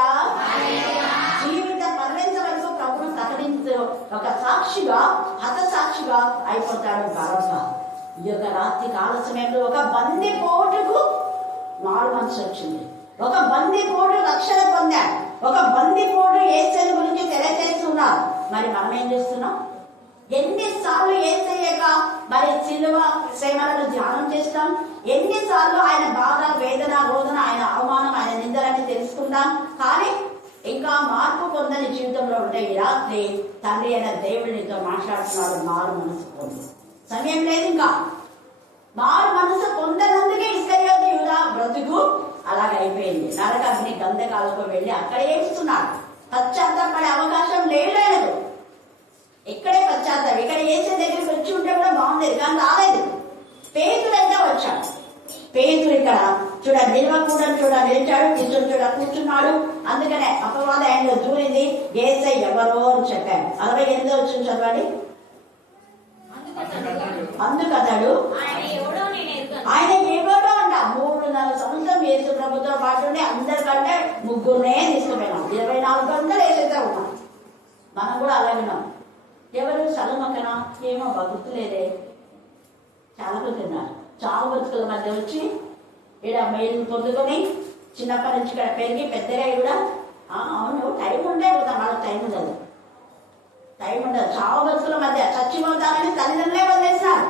జీవిత పర్యంత వరకు ప్రభును ప్రకటించు ఒక సాక్షిగా హతసాక్షిగా అయిపోతాడు బరబ్బా. ఈ యొక్క రాత్రి కాల సమయంలో ఒక బంది పోటుకు మారు మనసు వచ్చింది, ఒక బంది పోటు రక్షణ పొందాడు, ఒక బంది పోటు యేసయ్య గురించి తెలియజేస్తున్నారు. మరి మనం ఏం చేస్తున్నాం? ఎన్నిసార్లు యేసయ్యక మరి సిలువ శ్రమలను ధ్యానం చేస్తాం, ఎన్నిసార్లు ఆయన బాధ, వేదన, రోదన, ఆయన అవమానం, ఆయన నిందలని తెలుసుకుందాం. కానీ ఇంకా మార్పు పొందని జీవితంలో ఉంటే ఈ రాత్రి తండ్రి అయిన దేవుడితో మాట్లాడుతున్నాడు. మారు మనసు పొంది సమయం లేదు, ఇంకా మారు మనసు పొందనందుకే ఇస్కరియోతు యూదా బ్రతుకు అలాగైపోయింది. నరకాగ్ని గంధకాలకు వెళ్ళి అక్కడ ఏడుస్తున్నాడు. పశ్చాత్తాపడే అవకాశం లేదు. ఇక్కడే పశ్చాత్తాపం, ఇక్కడ యేసు దగ్గరికి వచ్చి ఉంటే కూడా బాగుండేది, కానీ రాలేదు. పేతురైతే వచ్చాడు. పేతురు ఇక్కడ నిలిచాడు, కూర్చున్నాడు. అందుకనే అపవాద ఆయనలో దూరింది. యేసయ్య ఎవరో అని చెప్పాను. 68 వచ్చింది చదవండి. అందుకతడు ఆయన ఎవరో అంట. 3.5 సంవత్సరం యేసు ప్రభుత్వం పాటు అందరికంటే ముగ్గురునే తీసుకుపోయినాం. 24 గంటలు యేసుతో ఉన్నాం. మనం కూడా అలాగే ఉన్నాం. ఎవరు సలమకనా ఏమో గుర్తులేదే, చాలా మంది ఉన్నారు. చావు బతుకుల మధ్య వచ్చి ఇక్కడ మేలు పొందుకొని చిన్నప్పటి నుంచి ఇక్కడ పెరిగి పెద్దగా కూడా అవును టైం ఉంటే పోతాం, వాళ్ళకి టైం ఉండదు. చావు బతుకుల మధ్య చచ్చిపోతానని తల్లిదండ్రులే వదిలేస్తారు.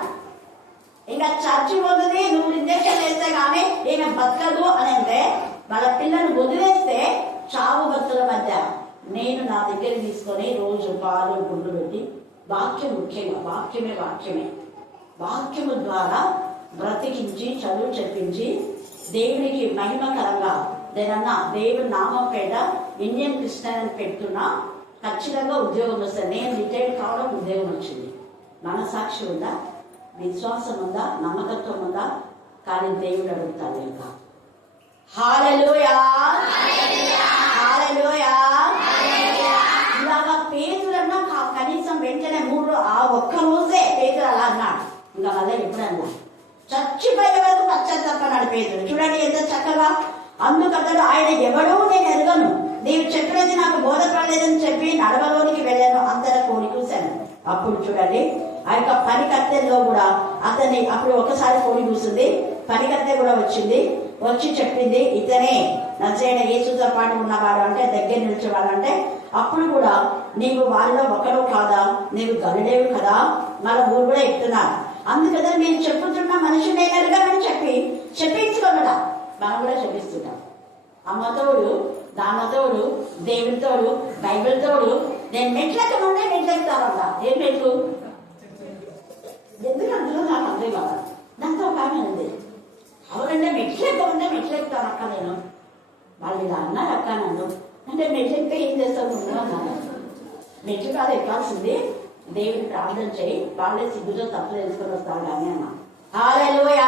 ఇంకా చచ్చిపోతుంది, నువ్వు ఇంజక్షన్ వేస్తే కానీ ఈమె బతకదు అని అంటే వాళ్ళ పిల్లలు వదిలేస్తే చావు బతుకుల మధ్య నేను నా దగ్గర తీసుకొని రోజు పాలు గుడ్లు పెట్టి వాక్యం, ముఖ్యంగా వాక్యము ద్వారా బ్రతికించి చదువు చెప్పించి దేవునికి మహిమకరంగా దేనన్నా దేవుని నామం పేట ఇండియన్ క్రిస్టియన్ అని పెడుతున్నా ఖచ్చితంగా ఉద్యోగం వస్తుంది. నేను రిటైర్డ్ కావడం ఉద్యోగం వచ్చింది. మనసాక్షి ఉందా, విశ్వాసం ఉందా, నమ్మకత్వం ఉందా? కానీ దేవుడు అడుగుతాడు ఇంకా. హల్లెలూయా, హల్లెలూయా. ఇలాగా పేతురన్నా కనీసం వెంటనే 3 ఆ ఒక్క రోజే పేతురు అలా అన్నాడు. ఇంకా అనగానే ఎప్పుడన్నా చచ్చిపోయే వరకు పశ్చాత్తాపన్నాడు పేతురు. చూడండి ఎంత చక్కగా. అందుకతడు ఆయన ఎవడూ నేను ఎరగను, నీవు చెప్పినది నాకు బోధపడలేదని చెప్పి నడవలోనికి వెళ్ళాను, అంతర కోడి కూశాను. అప్పుడు చూడండి ఆ యొక్క పనికత్తెల్లో కూడా అతన్ని, అప్పుడు ఒకసారి కోడి కూసింది, పనికత్తె కూడా వచ్చింది, వచ్చి చెప్పింది ఇతనే నజరేయుడైన యేసుతో పాటు ఉన్నవాడు అంటే, దగ్గర నిలిచేవాడు అంటే. అప్పుడు కూడా నీవు వాళ్ళలో ఒకరు కాదా, నీవు గలిలేవు కదా, మన ఊరు కూడా చెప్తున్నారు. అందుకదా నేను చెప్పుతున్న మనిషి నేను ఎరగాలని చెప్పించుకోగల. మనం కూడా చెప్పిస్తున్నాం. అమ్మతోడు, నాన్నతోడు, దేవుడితోడు, బైబిల్ తోడు నేను మెట్లెక్కమంటే మెట్లెక్కుతానంట. ఏం మెట్లు? ఎందుకు అందులో నాకు అర్థం కావాలి. దాంతో ఒక ఆమె ఉంది, అవునంటే మెట్లెక్కమంటే మెట్లెక్కుతాను అక్క నేను. వాళ్ళు ఇలా అన్నారు అక్క నన్ను. అంటే మెట్లెక్కితే ఏం చేస్తాను అన్నారు. మెట్లు కాదు ఎక్కాల్సింది, దేవుడిని ప్రార్థన చేయి, వాళ్ళే సిగ్గుతో తప్పు తెలుసుకొని వస్తారు కానీ అన్న. హల్లెలూయా,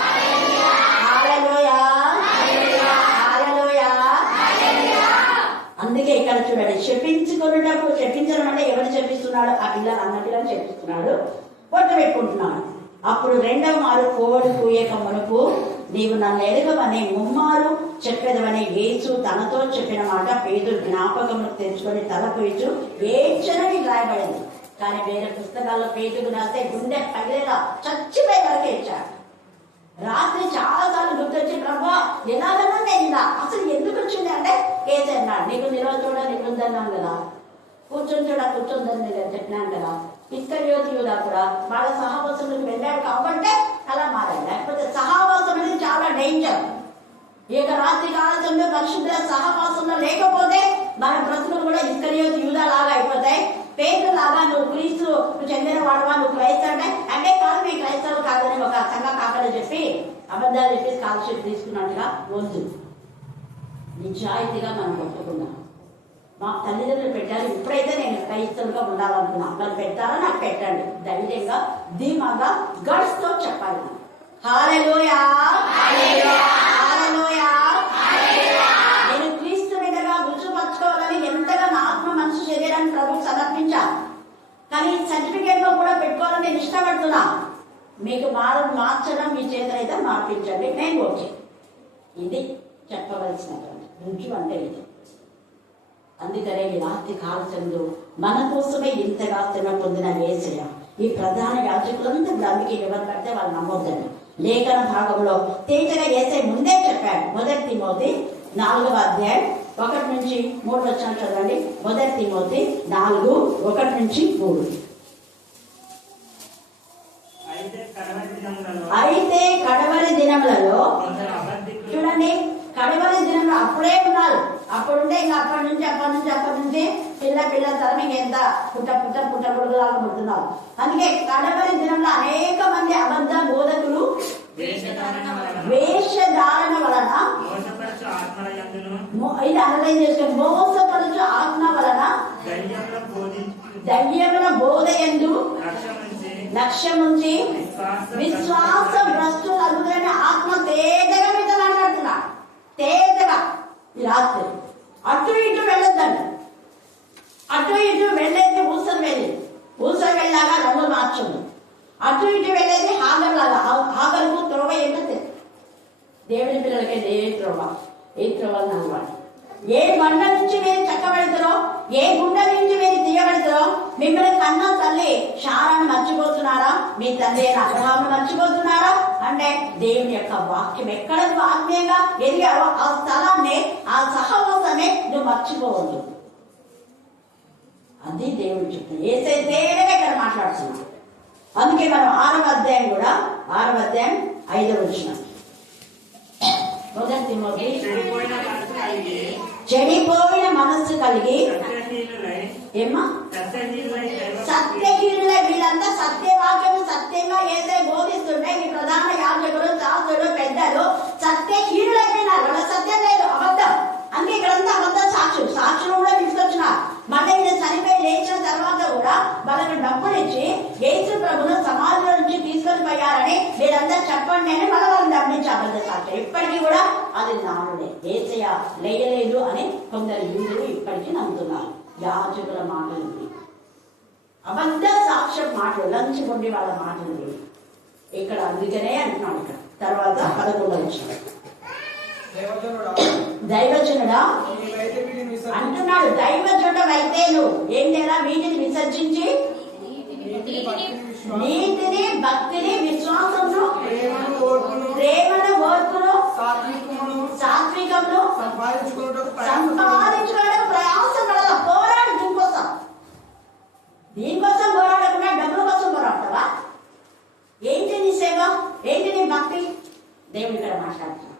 హల్లెలూయా, హల్లెలూయా. అందుకే ఇక్కడ చూడండి, చెప్పించడం అంటే ఎవరు చెప్పిస్తున్నాడు? ఆ పిల్లలు, అన్న పిల్లలు చెప్పిస్తున్నాడు, పొట్ట పెట్టుకుంటున్నాడు. అప్పుడు రెండవ మారు కోడి కూయక మునుపు నీవు నన్ను ఎరగవని ముమ్మారు చెప్పేదవని యేసు తనతో చెప్పిన మాట పేతురు జ్ఞాపకము తెచ్చుకొని తలపోయిచు ఏడ్చనని రాయబడింది. కానీ వేరే పుస్తకాల్లో పేతురు రాస్తే గుండె పగిలేలా చచ్చిపోయే వరకు ఏడ్చాడు. రాత్రి చాలా సార్లు గుర్తొచ్చి, ప్రభా ఎలాగన్నా నేను ఇలా అసలు ఎందుకు వచ్చింది అంటే ఏదన్నాడు, నీకు నిలవ చూడ నిలుందన్నాను కదా, కూర్చొని చూడ కూర్చొందని చెప్పినాను కదా. ఇస్కరియోతు యూదా కూడా వాళ్ళ సహవాసంలోకి వెళ్ళాడు కాబట్టి అలా మారాడు. లేకపోతే సహవాసం అనేది చాలా డేంజర్. ఇక రాత్రి కాలంలో పరిశుద్ధ సహవాసంలో లేకపోతే మన బ్రతుకులు కూడా ఇస్కరియోతు యూదా లాగా అయిపోతాయి. పేతురు లాగా నువ్వు క్రీస్తు చెందిన వాడవా, నువ్వు క్రైస్తవుడే అంటే కాదు, మీ క్రైస్తవులు కాదని ఒక సంఘ కాకలు చెప్పి అబద్ధాలు చెప్పి స్కాలర్షిప్ తీసుకున్నట్టుగా వద్దు. నిజాయితీగా మనం ఒప్పుకున్నాం. మా తల్లిదండ్రులు పెట్టారు, ఇప్పుడైతే నేను క్రైస్తవులుగా ఉండాలనుకున్నా, వాళ్ళు పెట్టారో నాకు పెట్టండి, ధైర్యంగా ధీమాగా గడుస్తూ చెప్పాలి. హల్లెలూయా, హల్లెలూయా. నేను క్రీస్తు మీదగా రుజుపరచుకోవాలని ఎంతగా నా ఆత్మ మనసు శరీరాన్ని ప్రభువుకు సమర్పించాను. కానీ సర్టిఫికేట్ లో కూడా పెట్టుకోవాలని నేను ఇష్టపడుతున్నా. మీకు మార్చడం మీ చేతనైతే మార్పించండి, నేను ఓకే. ఇది చెప్పవలసినటువంటి రుజువు అంటే ఇది. అందుకనే ఈ రాత్రి కాలచంలో మన కోసమే ఇంతగా శ్రమ పొందిన యేసయ్య ఈ ప్రధాన యాజకులంతా అందుకే ఎవరు పడితే వాళ్ళు నమ్మొద్దండి. లేఖన భాగంలో తేజగా యేసయ్య ముందే చెప్పాడు. 1 తిమోతి 4వ అధ్యాయం 1 నుంచి 3 వచనాలు చదవండి. 1 తిమోతి 4, 1 నుంచి 3. అయితే కడవరి దినములలో చూడండి, కడవరి దినంలో అప్పుడే ఉన్నారు. అప్పుడుంటే ఇంకా అప్పటి నుంచి పిల్ల తరం ఇంకెంత పుట్టగొడుగులాగా పుడుతున్నారు. అందుకే కడవరి దినంలో అనేక మంది అబద్ధ బోధకులు వేషధారణ వలన, ఇది అనలైజ్ చేసుకుని, మోసపరచు ఆత్మ వలన దయ్యముల బోధ యందు లక్ష్యముంచి విశ్వాస భ్రష్టులు అందుకని ఆత్మ తేజగా మీతో మాట్లాడుతున్నా. తేజగా ఈ రాత్రి అటు ఇటు వెళ్ళొద్దండి. అటు ఇటు వెళ్ళేది ఊసలు వెళ్ళాగా రంగులు మార్చండి. అటు ఇటు వెళ్ళేది హాగర్ లాగా. హాగర్కు త్రోవ ఏంటంటే దేవుడి పిల్లలకైతే ఏ త్రోవ అన్నమాట. ఏ బండ నుంచి మీరు చక్కబెడతారో, ఏ గుండె నుంచి మీరు తీయబెడతారో, మిమ్మల్ని కన్న తల్లి శారాన్ని మర్చిపోతున్నారా? మీ తండ్రి అయిన అబ్రహామును మర్చిపోతున్నారా? అంటే దేవుని యొక్క వాక్యం ఎక్కడ నువ్వు ఆత్మీయంగా ఎదిగావో ఆ స్థలాన్ని, ఆ సహవాసాన్ని నువ్వు మర్చిపోవద్దు. అది దేవుడు చెప్తుంది. ఏసైతే ఇక్కడ మాట్లాడుతున్నాడు. అందుకే మనం 6వ అధ్యాయం కూడా 6వ అధ్యాయం 5వ వచనం. 1 తిమోతి చెడిపోయిన మనస్సు కలిగి ఏమా సత్యహీనులై, వీళ్ళంతా సత్యవాక్యము సత్యంగా ఏదైతే బోధిస్తుంటే ఈ ప్రధాన యాజకులు, శాస్త్రులు, పెద్దలు సత్యహీనులైపోయినారు. వాళ్ళ సత్యం లేదు, అబద్ధం. అందుకే ఇక్కడంతా అబద్ధం. సాక్షులు కూడా తీసుకొచ్చినారు. మళ్ళీ ఈయన చనిపోయి లేచిన తర్వాత కూడా వాళ్ళకి డబ్బులు ఇచ్చి యేసు ప్రభును సమాజంలో నుంచి తీసుకొని పోయారని వీళ్ళంతా చెప్పండి అని వాళ్ళని డబ్బులిచ్చి అబద్ధ సాక్ష్యం. ఇప్పటికీ కూడా అది నానుడే. యేసయ్య లేయలేదు అని కొందరు యూదులు ఇప్పటికీ నమ్ముతున్నారు. యాజకుల మాటలు, అబద్ధ సాక్ష్యం మాటలు, లంచ్ పొండి వాళ్ళ మాటలు. ఇక్కడ అందుకనే అంటున్నాడు. ఇక్కడ తర్వాత 11వ వచనం, దైవజనుడా అంటున్నాడు, దైవజనుడు అయితే నువ్వు ఏం చేయాలా? వీటిని విసర్జించి నీతిని, భక్తిని, విశ్వాసమును, ప్రేమను, ఓర్పును, సాత్వికమును సంపాదించుకోవడానికి ప్రయాసపడాల. పోరాడు దీనికోసం. దీనికోసం పోరాడకుండా డబ్బుల కోసం పోరాడతావా? ఏంటి నీ సేవ? ఏంటి నీ భక్తి? దేవుని ఇక్కడ మాట్లాడుతున్నాం.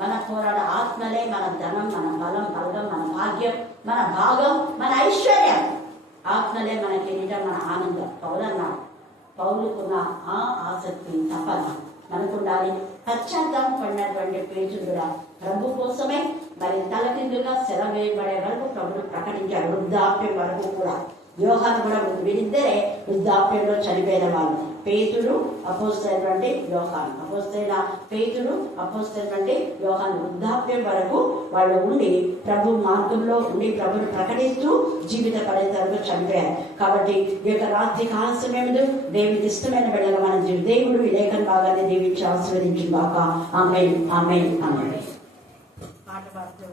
మన పోరాడ ఆత్మలే మన ధనం, మన బలం, బలగం, మన భాగ్యం, మన భాగం, మన ఐశ్వర్యం. ఆత్మలే మన కిరీటం, మన ఆనందం. పౌలన్నాడు, పౌలుకున్న ఆ ఆసక్తి, తపన మనకుండాలి. పశ్చాత్తాపం పడినటువంటి పేతుడు కూడా ప్రభు కోసమే మరి తలకిందుగా సెలవు వేయబడే వరకు ప్రభును ప్రకటించాడు. వృద్ధాప్యం వరకు కూడా. యోహాను కూడా వీరిద్దరే వృద్ధాప్యంలో చనిపోయిన వాళ్ళు. పేతుడు, అపోస్తలుడైనటువంటి యోహాను. పేతుడు, అపోస్తలుడైనటువంటి యోహాను వృద్ధాప్యం వరకు వాళ్ళు ఉండి ప్రభు మార్గంలో ఉండి ప్రభుని ప్రకటిస్తూ జీవిత పర్యంతం చనిపోయారు. కాబట్టి ఈ యొక్క రాత్రి కాల సమయంలో దేవునికి ఇష్టమైన బిడ్డగా మన దేవుడు ఈ లేఖన భాగాన్ని దీవించి ఆశీర్వదించిన బాక. ఆమేన్, ఆమేన్, ఆమేన్. పాట పాడుతూ